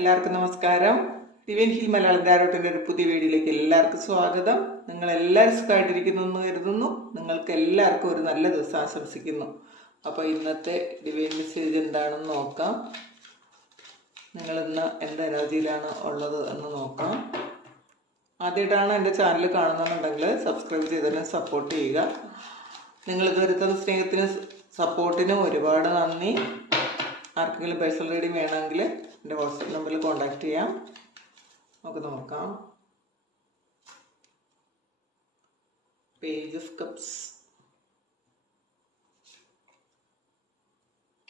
എല്ലാവർക്കും നമസ്കാരം. ദിവ്യൻ ഹിൽ മലയാളം ധാരോട്ടിന്റെ ഒരു പുതിയ വീഡിയോയിലേക്ക് എല്ലാവർക്കും സ്വാഗതം. നിങ്ങൾ എല്ലാവരും സുഖമായിട്ടിരിക്കുന്നു എന്ന് കരുതുന്നു. നിങ്ങൾക്ക് എല്ലാവർക്കും ഒരു നല്ല ദിവസം ആശംസിക്കുന്നു. അപ്പോൾ ഇന്നത്തെ ഡിവൈൻ മെസ്സേജ് എന്താണെന്ന് നോക്കാം. നിങ്ങളിന്ന് എന്ത് എനർജിയിലാണ് ഉള്ളത് എന്ന് നോക്കാം. ആദ്യമായിട്ടാണ് എന്റെ ചാനൽ കാണുന്നുണ്ടെങ്കിൽ സബ്സ്ക്രൈബ് ചെയ്തതിനും സപ്പോർട്ട് ചെയ്യുക. നിങ്ങൾ ഇതുവരെ സ്നേഹത്തിന് സപ്പോർട്ടിനും ഒരുപാട് നന്ദി. ആർക്കെങ്കിലും പേഴ്സണൽ റീഡിങ് വേണമെങ്കിൽ എന്റെ വാട്സപ്പ് നമ്പറിൽ കോൺടാക്റ്റ് ചെയ്യാം. നമുക്ക് നോക്കാം. Page of cups.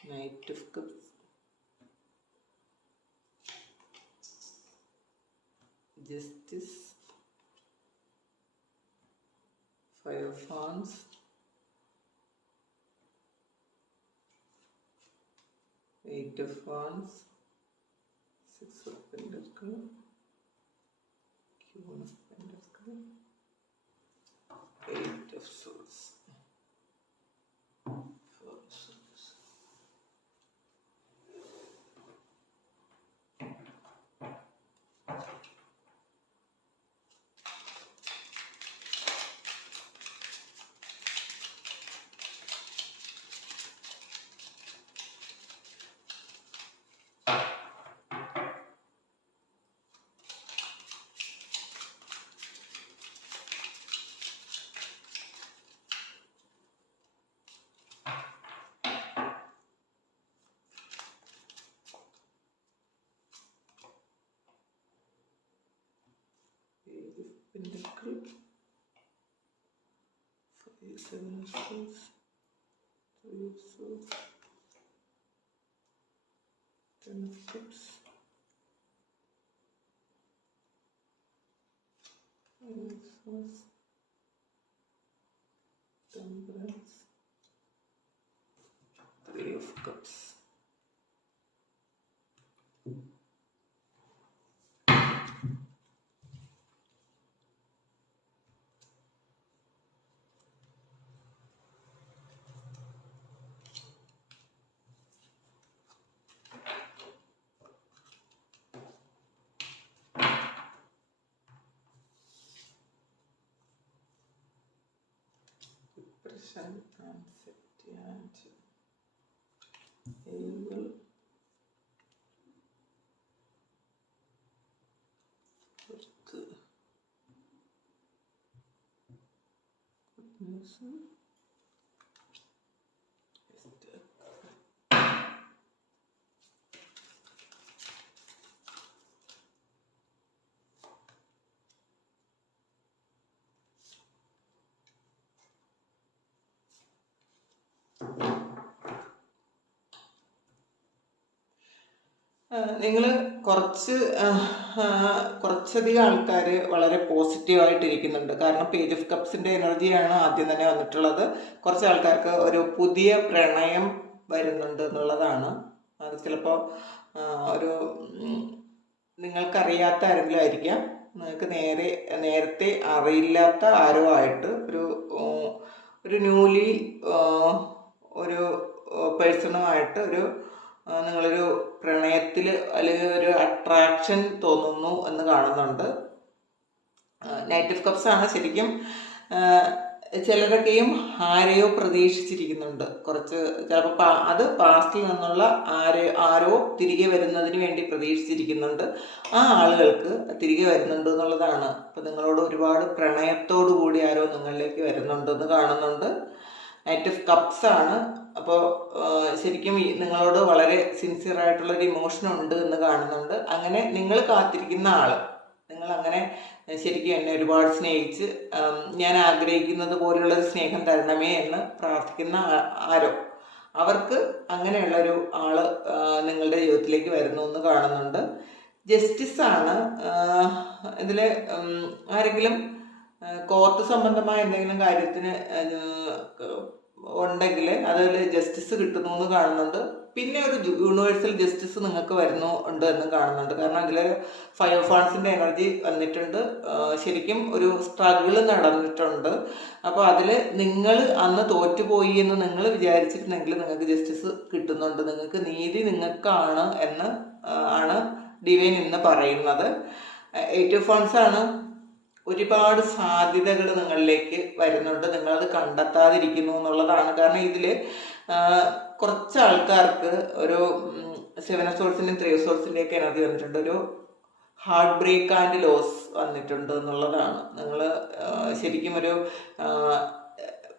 Knight of cups. Justice. Fire phones wands eight of wands 6 of Pentacle, Q1 of Pentacle, 8 of Swords. Yusuf, to Yusuf, ten of six, and. section and 50 and angle Good. Good നിങ്ങൾ കുറച്ച് കുറച്ചധികം ആൾക്കാർ വളരെ പോസിറ്റീവായിട്ടിരിക്കുന്നുണ്ട്. കാരണം page of കപ്സിന്റെ എനർജിയാണ് ആദ്യം തന്നെ വന്നിട്ടുള്ളത്. കുറച്ച് ആൾക്കാർക്ക് ഒരു പുതിയ പ്രണയം വരുന്നുണ്ട് എന്നുള്ളതാണ്. അത് ചിലപ്പോൾ ഒരു നിങ്ങൾക്കറിയാത്ത ആരെങ്കിലും ആയിരിക്കാം. നിങ്ങൾക്ക് നേരെ നേരത്തെ അറിയില്ലാത്ത ആരോ ആയിട്ട് ഒരു ഒരു ന്യൂലി ഒരു പേഴ്സണുമായിട്ട് ഒരു നിങ്ങളൊരു പ്രണയത്തിൽ അല്ലെങ്കിൽ ഒരു അട്രാക്ഷൻ തോന്നുന്നു എന്ന് കാണുന്നുണ്ട്. നൈറ്റ് ഓഫ് കപ്സ് ആണ് ശരിക്കും ചിലരൊക്കെയും ആരെയോ പ്രതീക്ഷിച്ചിരിക്കുന്നുണ്ട്. കുറച്ച് ചിലപ്പോൾ അത് പാസ്റ്റിൽ നിന്നുള്ള ആരെ ആരോ തിരികെ വരുന്നതിന് വേണ്ടി പ്രതീക്ഷിച്ചിരിക്കുന്നുണ്ട്. ആ ആളുകൾക്ക് തിരികെ വരുന്നുണ്ട് എന്നുള്ളതാണ്. അപ്പം നിങ്ങളോട് ഒരുപാട് പ്രണയത്തോടു കൂടി ആരോ നിങ്ങളിലേക്ക് വരുന്നുണ്ടെന്ന് കാണുന്നുണ്ട്. നൈറ്റ് ഓഫ് കപ്സ് ആണ് അപ്പോൾ ശരിക്കും നിങ്ങളോട് വളരെ സിൻസിയർ ആയിട്ടുള്ള ഒരു ഇമോഷൻ ഉണ്ട് എന്ന് കാണുന്നുണ്ട്. അങ്ങനെ നിങ്ങൾ കാത്തിരിക്കുന്ന ആൾ നിങ്ങൾ അങ്ങനെ ശരിക്കും എന്നെ ഒരുപാട് സ്നേഹിച്ച് ഞാൻ ആഗ്രഹിക്കുന്നത് പോലെയുള്ള ഒരു സ്നേഹം തരണമേ എന്ന് പ്രാർത്ഥിക്കുന്ന ആരോ അവർക്ക് അങ്ങനെയുള്ളൊരു ആൾ ആ, നിങ്ങളുടെ ജീവിതത്തിലേക്ക് വരുന്നു എന്ന് കാണുന്നുണ്ട്. ജസ്റ്റിസ് ആണ് ഇതിൽ ആരെങ്കിലും കോർട്ട് സംബന്ധമായ എന്തെങ്കിലും കാര്യത്തിന് ഉണ്ടെങ്കിൽ അതിൽ ജസ്റ്റിസ് കിട്ടുന്നു എന്ന് കാണുന്നുണ്ട്. പിന്നെ ഒരു യൂണിവേഴ്സൽ ജസ്റ്റിസ് നിങ്ങൾക്ക് വരുന്നു ഉണ്ട് എന്നും കാണുന്നുണ്ട്. കാരണം അതിൽ ഫയർ ഫാൻസിന്റെ എനർജി വന്നിട്ടുണ്ട്. ശരിക്കും ഒരു സ്ട്രഗിൾ നടന്നിട്ടുണ്ട്. അപ്പോൾ അതിൽ നിങ്ങൾ അന്ന് തോറ്റുപോയി എന്ന് നിങ്ങൾ വിചാരിച്ചിട്ടുണ്ടെങ്കിൽ നിങ്ങൾക്ക് ജസ്റ്റിസ് കിട്ടുന്നുണ്ട്. നിങ്ങൾക്ക് നീതി നിങ്ങൾക്കാണ് എന്ന് ആണ് ഡിവൈൻ ഇന്ന് പറയുന്നത്. എയ്റ്റ് ഫണ്ട്സ് ആണ്. ഒരുപാട് സാധ്യതകൾ നിങ്ങളിലേക്ക് വരുന്നുണ്ട്. നിങ്ങളത് കണ്ടെത്താതിരിക്കുന്നു എന്നുള്ളതാണ്. കാരണം ഇതിൽ കുറച്ച് ആൾക്കാർക്ക് ഒരു സെവൻ സോഴ്സിന്റെയും ത്രീ സോഴ്സിന്റെയും ഒക്കെ എനർജി വന്നിട്ടുണ്ട്. ഒരു ഹാർട്ട് ബ്രേക്ക് ആൻഡ് ലോസ് വന്നിട്ടുണ്ട് എന്നുള്ളതാണ്. നിങ്ങൾ ശരിക്കും ഒരു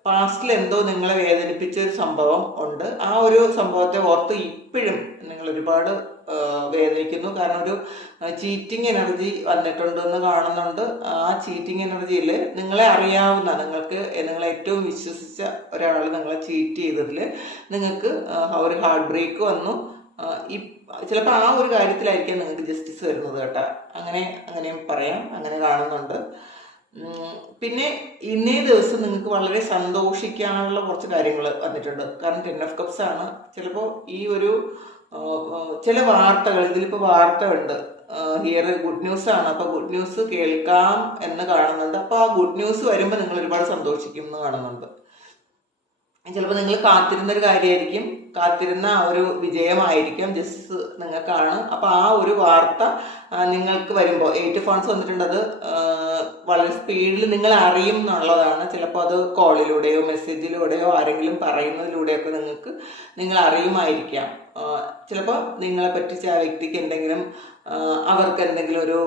പാസ്റ്റിൽ എന്തോ നിങ്ങളെ വേദനിപ്പിച്ച ഒരു സംഭവം ഉണ്ട്. ആ ഒരു സംഭവത്തെ ഓർത്ത് ഇപ്പോഴും നിങ്ങൾ ഒരുപാട് വേദനിക്കുന്നു. കാരണം ഒരു ചീറ്റിംഗ് എനർജി വന്നിട്ടുണ്ട് എന്ന് കാണുന്നുണ്ട്. ആ ചീറ്റിംഗ് എനർജിയിൽ നിങ്ങളെ അറിയാവുന്ന നിങ്ങൾക്ക് നിങ്ങളെ ഏറ്റവും വിശ്വസിച്ച ഒരാൾ നിങ്ങളെ ചീറ്റ് ചെയ്തതിൽ നിങ്ങൾക്ക് ഒരു ഹാർട്ട് ബ്രേക്ക് വന്നു. ഈ ചിലപ്പോൾ ആ ഒരു കാര്യത്തിലായിരിക്കും നിങ്ങൾക്ക് ജസ്റ്റിസ് വരുന്നത് കേട്ടോ. അങ്ങനെ അങ്ങനെയും പറയാം. അങ്ങനെ കാണുന്നുണ്ട്. പിന്നെ ഇന്നേ ദിവസം നിങ്ങൾക്ക് വളരെ സന്തോഷിക്കാനുള്ള കുറച്ച് കാര്യങ്ങൾ വന്നിട്ടുണ്ട്. കാരണം ടെൻ ഓഫ് കപ്സ് ആണ്. ചിലപ്പോൾ ഈ ഒരു ചില വാർത്തകൾ ഇതിലിപ്പോൾ വാർത്ത ഉണ്ട് ഹിയർ ഗുഡ് ന്യൂസ് ആണ്. അപ്പോൾ ഗുഡ് ന്യൂസ് കേൾക്കാം എന്ന് കാണുന്നുണ്ട്. അപ്പോൾ ആ ഗുഡ് ന്യൂസ് വരുമ്പോൾ നിങ്ങൾ ഒരുപാട് സന്തോഷിക്കും എന്ന് കാണുന്നുണ്ട്. ചിലപ്പോൾ നിങ്ങൾ കാത്തിരുന്ന ഒരു കാര്യമായിരിക്കും കാത്തിരുന്ന ഒരു വിജയമായിരിക്കും ജസ്റ്റ് നിങ്ങൾക്കാണ് അപ്പോൾ ആ ഒരു വാർത്ത നിങ്ങൾക്ക് വരുമ്പോൾ എയ്റ്റ് ഫോൺസ് വന്നിട്ടുണ്ട് അത് വളരെ സ്പീഡിൽ നിങ്ങൾ അറിയും എന്നുള്ളതാണ്. ചിലപ്പോൾ അത് കോളിലൂടെയോ മെസ്സേജിലൂടെയോ ആരെങ്കിലും പറയുന്നതിലൂടെയൊക്കെ നിങ്ങൾക്ക് നിങ്ങൾ അറിയുമായിരിക്കാം. ചിലപ്പോൾ നിങ്ങളെ പറ്റിച്ച ആ വ്യക്തിക്ക് എന്തെങ്കിലും അവർക്ക് എന്തെങ്കിലും ഒരു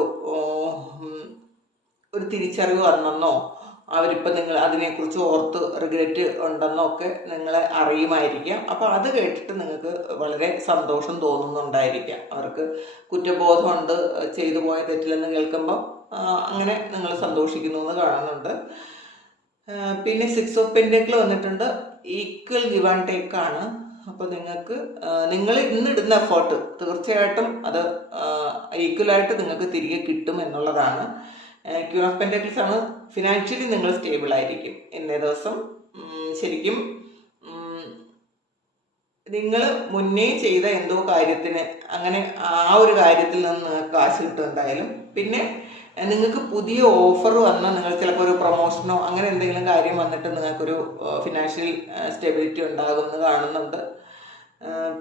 ഒരു തിരിച്ചറിവ് വന്നെന്നോ അവരിപ്പോൾ നിങ്ങൾ അതിനെക്കുറിച്ച് ഓർത്ത് റിഗ്രറ്റ് ഉണ്ടെന്നൊക്കെ നിങ്ങളെ അറിയുമായിരിക്കാം. അപ്പോൾ അത് കേട്ടിട്ട് നിങ്ങൾക്ക് വളരെ സന്തോഷം തോന്നുന്നുണ്ടായിരിക്കാം. അവർക്ക് കുറ്റബോധമുണ്ട് ചെയ്തു പോയ തെറ്റില്ലെന്ന് കേൾക്കുമ്പോൾ അങ്ങനെ നിങ്ങൾ സന്തോഷിക്കുന്നു എന്ന് കാണുന്നുണ്ട്. പിന്നെ സിക്സ് ഓഫ് പെന്റക്കിൾ വന്നിട്ടുണ്ട്. ഈക്വൽ ഗിവ് ആൻഡ് ടേക്ക് ആണ്. അപ്പോൾ നിങ്ങൾക്ക് നിങ്ങൾ ഇന്നിടുന്ന എഫേർട്ട് തീർച്ചയായിട്ടും അത് ഈക്വലായിട്ട് നിങ്ങൾക്ക് തിരികെ കിട്ടും എന്നുള്ളതാണ്. ക്യൂൺ ഓഫ് പെന്റക്കിൾസ് ആണ് ഫിനാൻഷ്യലി നിങ്ങൾ സ്റ്റേബിൾ ആയിരിക്കും. ഇന്നേ ദിവസം ശരിക്കും നിങ്ങൾ മുന്നേ ചെയ്ത എന്തോ കാര്യത്തിന് അങ്ങനെ ആ ഒരു കാര്യത്തിൽ നിന്ന് കാശ് കിട്ടും എന്തായാലും. പിന്നെ നിങ്ങൾക്ക് പുതിയ ഓഫർ വന്ന് നിങ്ങൾ ചിലപ്പോൾ ഒരു പ്രൊമോഷനോ അങ്ങനെ എന്തെങ്കിലും കാര്യം വന്നിട്ട് നിങ്ങൾക്കൊരു ഫിനാൻഷ്യൽ സ്റ്റെബിലിറ്റി ഉണ്ടാകും എന്ന് കാണുന്നുണ്ട്.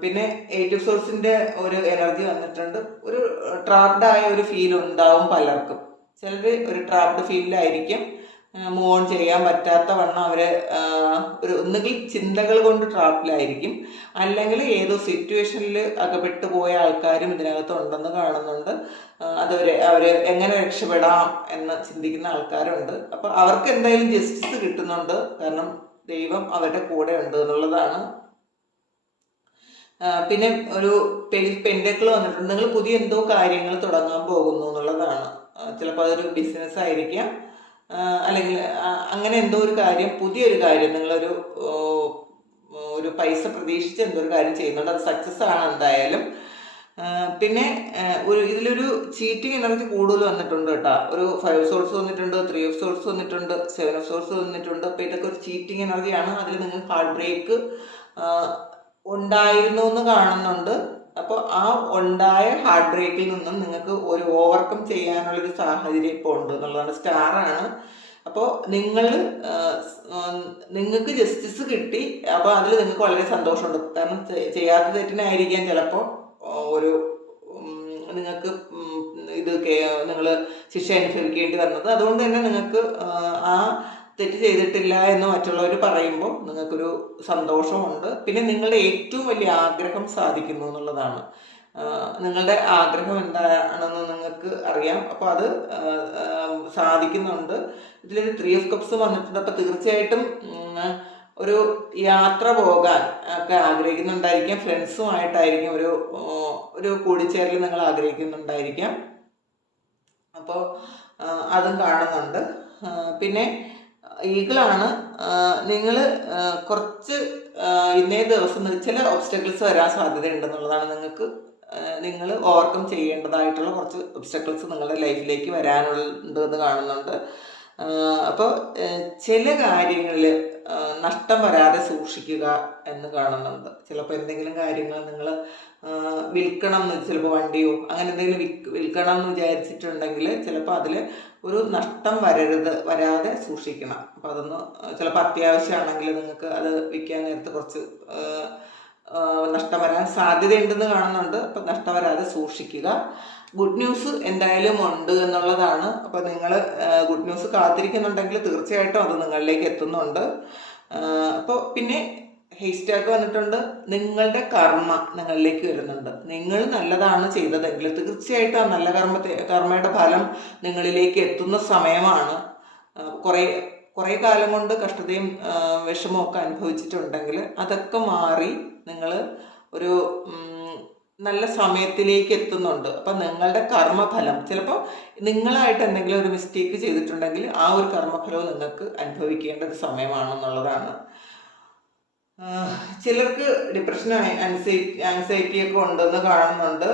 പിന്നെ എയ്റ്റ് സോഴ്സിന്റെ ഒരു എനർജി വന്നിട്ടുണ്ട്. ഒരു ട്രാപ്ഡായ ഒരു ഫീൽ ഉണ്ടാവും പലർക്കും. ചിലർ ഒരു ട്രാപ്ഡ് ഫീലിലായിരിക്കും മൂവ് ഓൺ ചെയ്യാൻ പറ്റാത്ത വണ്ണം അവർ ഒരു ഒന്നുകിൽ ചിന്തകൾ കൊണ്ട് ട്രാപ്പിലായിരിക്കും അല്ലെങ്കിൽ ഏതോ സിറ്റുവേഷനിൽ അകപ്പെട്ടു പോയ ആൾക്കാരും ഇതിനകത്ത് ഉണ്ടെന്ന് കാണുന്നുണ്ട്. അതവർ അവർ എങ്ങനെ രക്ഷപ്പെടാം എന്ന് ചിന്തിക്കുന്ന ആൾക്കാരുണ്ട്. അപ്പോൾ അവർക്ക് എന്തായാലും ജസ്റ്റിസ് കിട്ടുന്നുണ്ട്. കാരണം ദൈവം അവരുടെ കൂടെ ഉണ്ട് എന്നുള്ളതാണ്. പിന്നെ ഒരു പെൻഡക്കിൾ വന്നിട്ടുണ്ട്. നിങ്ങൾ പുതിയ എന്തോ കാര്യങ്ങൾ തുടങ്ങാൻ പോകുന്നു എന്നുള്ളതാണ്. ചിലപ്പോൾ അതൊരു ബിസിനസ് ആയിരിക്കാം. അല്ലെങ്കിൽ അങ്ങനെ എന്തോ ഒരു കാര്യം പുതിയൊരു കാര്യം നിങ്ങളൊരു ഒരു പൈസ പ്രതീക്ഷിച്ച് എന്തോ ഒരു കാര്യം ചെയ്യുന്നുണ്ട് അത് സക്സസ് ആണ് എന്തായാലും. പിന്നെ ഒരു ഇതിലൊരു ചീറ്റിംഗ് എനർജി കൂടുതൽ വന്നിട്ടുണ്ട് കേട്ടോ. ഒരു ഫൈവ് സോഴ്സ് വന്നിട്ടുണ്ട് ത്രീ ഓഫ് സോഴ്സ് വന്നിട്ടുണ്ട് സെവൻ ഓഫ് സോഴ്സ് വന്നിട്ടുണ്ട്. അപ്പോൾ ഇതൊക്കെ ഒരു ചീറ്റിംഗ് എനർജിയാണ് അതിൽ നിങ്ങൾ ഹാർട്ട് ബ്രേക്ക് ഉണ്ടായിരുന്നു എന്ന് കാണുന്നുണ്ട്. അപ്പോൾ ആ ഉണ്ടായ ഹാർട്ട് ബ്രേക്കിൽ നിന്നും നിങ്ങൾക്ക് ഒരു ഓവർകം ചെയ്യാനുള്ളൊരു സാഹചര്യം ഇപ്പോൾ ഉണ്ട് എന്നുള്ളതാണ്. സ്റ്റാറാണ് അപ്പോൾ നിങ്ങൾ നിങ്ങൾക്ക് ജസ്റ്റിസ് കിട്ടി. അപ്പോൾ അതിൽ നിങ്ങൾക്ക് വളരെ സന്തോഷമുണ്ട്. കാരണം ചെയ്യാത്ത തെറ്റിനായിരിക്കാം ചിലപ്പോൾ ഒരു നിങ്ങൾക്ക് ഇത് നിങ്ങൾ ശിക്ഷ അനുഭവിക്കേണ്ടി വന്നത്. അതുകൊണ്ട് തന്നെ നിങ്ങൾക്ക് ആ തെറ്റ് ചെയ്തിട്ടില്ല എന്ന് മറ്റുള്ളവർ പറയുമ്പോൾ നിങ്ങൾക്കൊരു സന്തോഷമുണ്ട്. പിന്നെ നിങ്ങളുടെ ഏറ്റവും വലിയ ആഗ്രഹം സാധിക്കുന്നു എന്നുള്ളതാണ്. നിങ്ങളുടെ ആഗ്രഹം എന്താണെന്ന് നിങ്ങൾക്ക് അറിയാം. അപ്പോൾ അത് സാധിക്കുന്നുണ്ട്. ഇതിലൊരു ത്രീ ഓഫ് കപ്സ് വന്നിട്ടുണ്ട്. അപ്പോൾ തീർച്ചയായിട്ടും ഒരു യാത്ര പോകാൻ ഒക്കെ ആഗ്രഹിക്കുന്നുണ്ടായിരിക്കാം. ഫ്രണ്ട്സുമായിട്ടായിരിക്കും ഒരു ഒരു കൂടിച്ചേരൽ നിങ്ങൾ ആഗ്രഹിക്കുന്നുണ്ടായിരിക്കാം. അപ്പോൾ അതും കാണുന്നുണ്ട്. പിന്നെ ഈഗിളാണ്. നിങ്ങൾ കുറച്ച് ഇന്നേ ദിവസം ചില ഒബ്സ്റ്റക്കിൾസ് വരാൻ സാധ്യതയുണ്ടെന്നുള്ളതാണ് നിങ്ങൾക്ക് നിങ്ങൾ ഓവർകം ചെയ്യേണ്ടതായിട്ടുള്ള കുറച്ച് ഒബ്സ്റ്റക്കിൾസ് നിങ്ങളുടെ ലൈഫിലേക്ക് വരാനുണ്ട് എന്ന് കാണുന്നുണ്ട്. അപ്പോൾ ചില കാര്യങ്ങളിൽ നഷ്ടം വരാതെ സൂക്ഷിക്കുക എന്ന് കാണുന്നുണ്ട്. ചിലപ്പോൾ എന്തെങ്കിലും കാര്യങ്ങൾ നിങ്ങൾ വിൽക്കണം എന്ന് ചിലപ്പോൾ വണ്ടിയോ അങ്ങനെ എന്തെങ്കിലും വിൽക്ക് വിൽക്കണം എന്ന് വിചാരിച്ചിട്ടുണ്ടെങ്കിൽ ചിലപ്പോൾ അതിൽ ഒരു നഷ്ടം വരരുത് വരാതെ സൂക്ഷിക്കണം. അപ്പോൾ അതൊന്ന് ചിലപ്പോൾ അത്യാവശ്യമാണെങ്കിൽ നിങ്ങൾക്ക് അത് വിൽക്കാൻ നേരത്ത് കുറച്ച് നഷ്ടം വരാൻ സാധ്യതയുണ്ടെന്ന് കാണുന്നുണ്ട്. അപ്പം നഷ്ടം വരാതെ സൂക്ഷിക്കുക. ഗുഡ് ന്യൂസ് എന്തായാലും ഉണ്ട് എന്നുള്ളതാണ്. അപ്പോൾ നിങ്ങൾ ഗുഡ് ന്യൂസ് കാത്തിരിക്കുന്നുണ്ടെങ്കിൽ തീർച്ചയായിട്ടും അത് നിങ്ങളിലേക്ക് എത്തുന്നുണ്ട്. അപ്പോൾ പിന്നെ ഹെയ്സ്റ്റാക്ക് വന്നിട്ടുണ്ട്. നിങ്ങളുടെ കർമ്മ നിങ്ങളിലേക്ക് വരുന്നുണ്ട്. നിങ്ങൾ നല്ലതാണ് ചെയ്തതെങ്കിൽ തീർച്ചയായിട്ടും ആ നല്ല കർമ്മത്തെ കർമ്മയുടെ ഫലം നിങ്ങളിലേക്ക് എത്തുന്ന സമയമാണ്. കുറേ കുറേ കാലം കൊണ്ട് കഷ്ടതയും വിഷമവും ഒക്കെ അനുഭവിച്ചിട്ടുണ്ടെങ്കിൽ അതൊക്കെ മാറി നിങ്ങൾ ഒരു നല്ല സമയത്തിലേക്ക് എത്തുന്നുണ്ട്. അപ്പം നിങ്ങളുടെ കർമ്മഫലം ചിലപ്പോൾ നിങ്ങളായിട്ട് എന്തെങ്കിലും ഒരു മിസ്റ്റേക്ക് ചെയ്തിട്ടുണ്ടെങ്കിൽ ആ ഒരു കർമ്മഫലവും നിങ്ങൾക്ക് അനുഭവിക്കേണ്ട ഒരു സമയമാണെന്നുള്ളതാണ് ചിലർക്ക് ഡിപ്രഷൻ ആൻസൈറ്റി ആൻസൈറ്റിയൊക്കെ ഉണ്ടെന്ന് കാണുന്നുണ്ട്.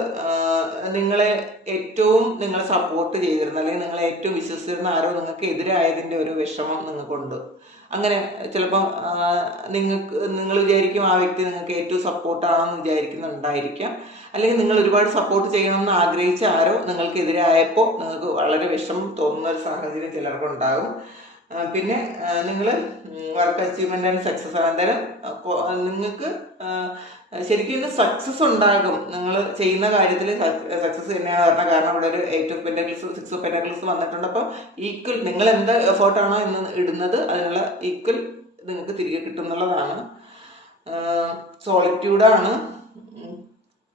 നിങ്ങളെ ഏറ്റവും നിങ്ങളെ സപ്പോർട്ട് ചെയ്തിരുന്ന അല്ലെങ്കിൽ നിങ്ങളെ ഏറ്റവും വിശ്വസിച്ചിരുന്ന ആരോ നിങ്ങൾക്ക് എതിരായതിന്റെ ഒരു വിഷമം നിങ്ങൾക്കുണ്ട്. അങ്ങനെ ചിലപ്പോൾ നിങ്ങൾക്ക് നിങ്ങൾ വിചാരിക്കും ആ വ്യക്തി നിങ്ങൾക്ക് ഏറ്റവും സപ്പോർട്ടാണെന്ന് വിചാരിക്കുന്നുണ്ടായിരിക്കാം. അല്ലെങ്കിൽ നിങ്ങൾ ഒരുപാട് സപ്പോർട്ട് ചെയ്യണമെന്ന് ആഗ്രഹിച്ച ആരോ നിങ്ങൾക്കെതിരായപ്പോൾ നിങ്ങൾക്ക് വളരെ വിഷമം തോന്നുന്ന ഒരു സാഹചര്യം ചിലർക്കുണ്ടാകും. പിന്നെ നിങ്ങൾ വർക്ക് അച്ചീവ്മെന്റ് ആൻഡ് സക്സസ് അപ്പോൾ നിങ്ങൾക്ക് ശരിക്കും സക്സസ് ഉണ്ടാകും. നിങ്ങൾ ചെയ്യുന്ന കാര്യത്തിൽ സക്സസ് തന്നെയാണ്. പറഞ്ഞ കാരണം ഇവിടെ ഒരു eight of pentacles six of pentacles വന്നിട്ടുണ്ട്. അപ്പോൾ ഈക്വൽ നിങ്ങൾ എന്ത് എഫേർട്ടാണോ ഇന്ന് ഇടുന്നത് അതിനുള്ള ഈക്വൽ നിങ്ങൾക്ക് തിരികെ കിട്ടും എന്നുള്ളതാണ്. സോളിറ്റ്യൂഡാണ്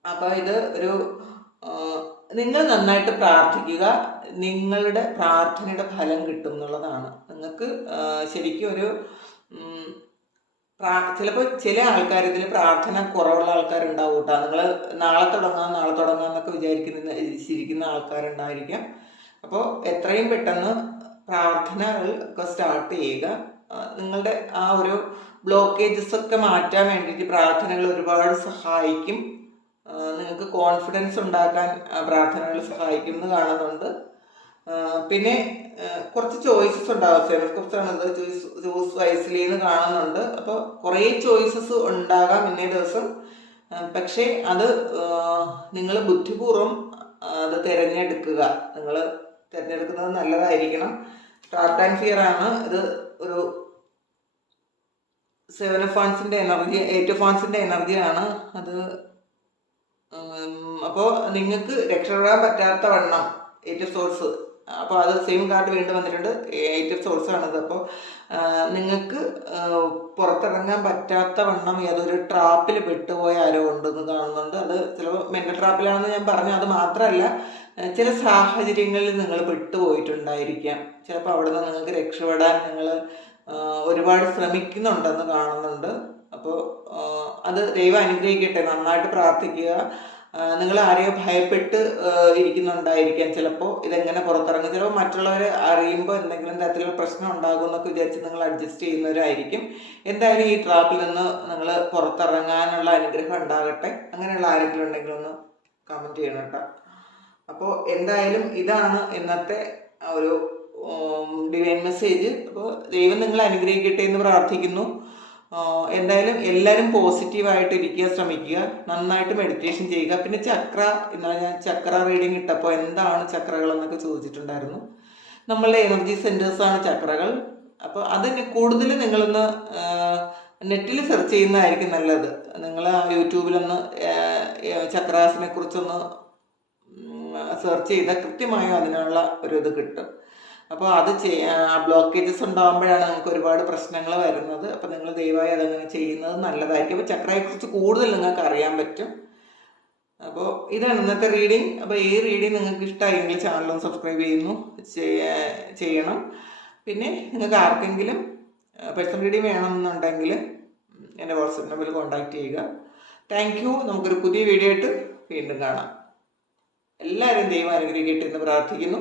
അപ്പോൾ ഇത് ഒരു നിങ്ങൾ നന്നായിട്ട് പ്രാർത്ഥിക്കുക. നിങ്ങളുടെ പ്രാർത്ഥനയുടെ ഫലം കിട്ടും എന്നുള്ളതാണ് നിങ്ങൾക്ക് ശരിക്കും ഒരു ചിലപ്പോൾ ചില ആൾക്കാർ ഇതിൽ പ്രാർത്ഥന കുറവുള്ള ആൾക്കാരുണ്ടാവും കേട്ടോ. നിങ്ങൾ നാളെ തുടങ്ങാം നാളെ തുടങ്ങാം എന്നൊക്കെ വിചാരിക്കുന്ന ചിരിക്കുന്ന ആൾക്കാരുണ്ടായിരിക്കാം. അപ്പോൾ എത്രയും പെട്ടെന്ന് പ്രാർത്ഥനകൾ ഒക്കെ സ്റ്റാർട്ട് ചെയ്യുക. നിങ്ങളുടെ ആ ഒരു ബ്ലോക്കേജസ് ഒക്കെ മാറ്റാൻ വേണ്ടിയിട്ട് പ്രാർത്ഥനകൾ ഒരുപാട് സഹായിക്കും. നിങ്ങൾക്ക് കോൺഫിഡൻസ് ഉണ്ടാക്കാൻ പ്രാർത്ഥനകൾ സഹായിക്കും എന്ന് കാണുന്നുണ്ട് പിന്നെ കുറച്ച് ചോയ്സസ് ഉണ്ടാവും. സെൽഫ് ഇത് ചോയ്സ് ജോസ് വയസ്സിലി എന്ന് കാണുന്നുണ്ട്. അപ്പോൾ കുറേ ചോയ്സസ് ഉണ്ടാകാം ഇന്നേ ദിവസം. പക്ഷേ അത് നിങ്ങൾ ബുദ്ധിപൂർവം അത് തിരഞ്ഞെടുക്കുക. നിങ്ങൾ തിരഞ്ഞെടുക്കുന്നത് നല്ലതായിരിക്കണം. ടാർട്ട് ആൻഡ് ഫിയർ ആണ് ഇത് ഒരു seven of energy eight of energy ആണ് അത്. അപ്പോൾ നിങ്ങൾക്ക് രക്ഷപ്പെടാൻ പറ്റാത്ത വണ്ണം എയ്റ്റ് സോഴ്സ് അപ്പോൾ അത് സെയിം കാർഡ് വീണ്ടും വന്നിട്ടുണ്ട്. എയ്റ്റ് ഓഫ് സോഴ്സ് ആണത്. അപ്പോൾ നിങ്ങൾക്ക് പുറത്തിറങ്ങാൻ പറ്റാത്ത വണ്ണം ഏതൊരു ട്രാപ്പിൽ പെട്ടുപോയ ആരോ ഉണ്ടെന്ന് കാണുന്നുണ്ട്. അത് ചിലപ്പോൾ മെന്റൽ ട്രാപ്പിലാണെന്ന് ഞാൻ പറഞ്ഞു. അത് മാത്രമല്ല ചില സാഹചര്യങ്ങളിൽ നിങ്ങൾ പെട്ടുപോയിട്ടുണ്ടായിരിക്കാം. ചിലപ്പോൾ അവിടെ നിന്ന് നിങ്ങൾക്ക് രക്ഷപ്പെടാൻ നിങ്ങൾ ഒരുപാട് ശ്രമിക്കുന്നുണ്ടെന്ന് കാണുന്നുണ്ട്. അപ്പോൾ അത് ദൈവം അനുഗ്രഹിക്കട്ടെ. നന്നായിട്ട് പ്രാർത്ഥിക്കുക. നിങ്ങൾ ആരെയോ ഭയപ്പെട്ട് ഇരിക്കുന്നുണ്ടായിരിക്കാം ചിലപ്പോൾ ഇതെങ്ങനെ പുറത്തിറങ്ങും? ചിലപ്പോൾ മറ്റുള്ളവരെ അറിയുമ്പോൾ എന്തെങ്കിലും തരത്തിലുള്ള പ്രശ്നം ഉണ്ടാകും എന്നൊക്കെ വിചാരിച്ച് നിങ്ങൾ അഡ്ജസ്റ്റ് ചെയ്യുന്നവരായിരിക്കും. എന്തായാലും ഈ ട്രാപ്പിൽ നിന്ന് നിങ്ങൾ പുറത്തിറങ്ങാനുള്ള അനുഗ്രഹം ഉണ്ടാകട്ടെ. അങ്ങനെയുള്ള ആരെങ്കിലും ഉണ്ടെങ്കിൽ ഒന്ന് കമന്റ് ചെയ്യണം കേട്ടോ. അപ്പോൾ എന്തായാലും ഇതാണ് ഇന്നത്തെ ഒരു ഡിവൈൻ മെസ്സേജ് അപ്പോൾ ദൈവം നിങ്ങളെ അനുഗ്രഹിക്കട്ടെ എന്ന് പ്രാർത്ഥിക്കുന്നു. എന്തായാലും എല്ലാവരും പോസിറ്റീവായിട്ട് ഇരിക്കാൻ ശ്രമിക്കുക നന്നായിട്ട് മെഡിറ്റേഷൻ ചെയ്യുക. പിന്നെ ചക്ര ഇന്നലെ ഞാൻ ചക്ര റീഡിങ് ഇട്ടപ്പോൾ എന്താണ് ചക്രകൾ എന്നൊക്കെ ചോദിച്ചിട്ടുണ്ടായിരുന്നു. നമ്മളുടെ എനർജി സെന്റേഴ്സാണ് ചക്രകൾ. അപ്പോൾ അതിന് കൂടുതൽ നിങ്ങളൊന്ന് നെറ്റിൽ സെർച്ച് ചെയ്യുന്നതായിരിക്കും നല്ലത്. നിങ്ങൾ യൂട്യൂബിലൊന്ന് ചക്രാസിനെ കുറിച്ചൊന്ന് സെർച്ച് ചെയ്താൽ കൃത്യമായും അതിനുള്ള ഒരു ഇത് കിട്ടും. അപ്പോൾ അത് ബ്ലോക്കേജസ് ഉണ്ടാകുമ്പോഴാണ് നമുക്ക് ഒരുപാട് പ്രശ്നങ്ങൾ വരുന്നത്. അപ്പോൾ നിങ്ങൾ ദയവായി അതങ്ങനെ ചെയ്യുന്നത് നല്ലതായിരിക്കും. അപ്പോൾ ചക്രയെക്കുറിച്ച് കൂടുതൽ നിങ്ങൾക്ക് അറിയാൻ പറ്റും. അപ്പോൾ ഇതാണ് ഇന്നത്തെ റീഡിംഗ് അപ്പോൾ ഈ റീഡിംഗ് നിങ്ങൾക്ക് ഇഷ്ടമായെങ്കിൽ ചാനലും സബ്സ്ക്രൈബ് ചെയ്യുന്നു. ചെയ്യണം. പിന്നെ നിങ്ങൾക്ക് ആർക്കെങ്കിലും പേഴ്സണൽ റീഡിങ് വേണമെന്നുണ്ടെങ്കിൽ എന്റെ വാട്സപ്പ് നമ്പറിൽ കോൺടാക്റ്റ് ചെയ്യുക. താങ്ക് യു നമുക്കൊരു പുതിയ വീഡിയോ ആയിട്ട് വീണ്ടും കാണാം. എല്ലാവരും ദൈവം അനുഗ്രഹിക്കട്ടെ എന്ന് പ്രാർത്ഥിക്കുന്നു.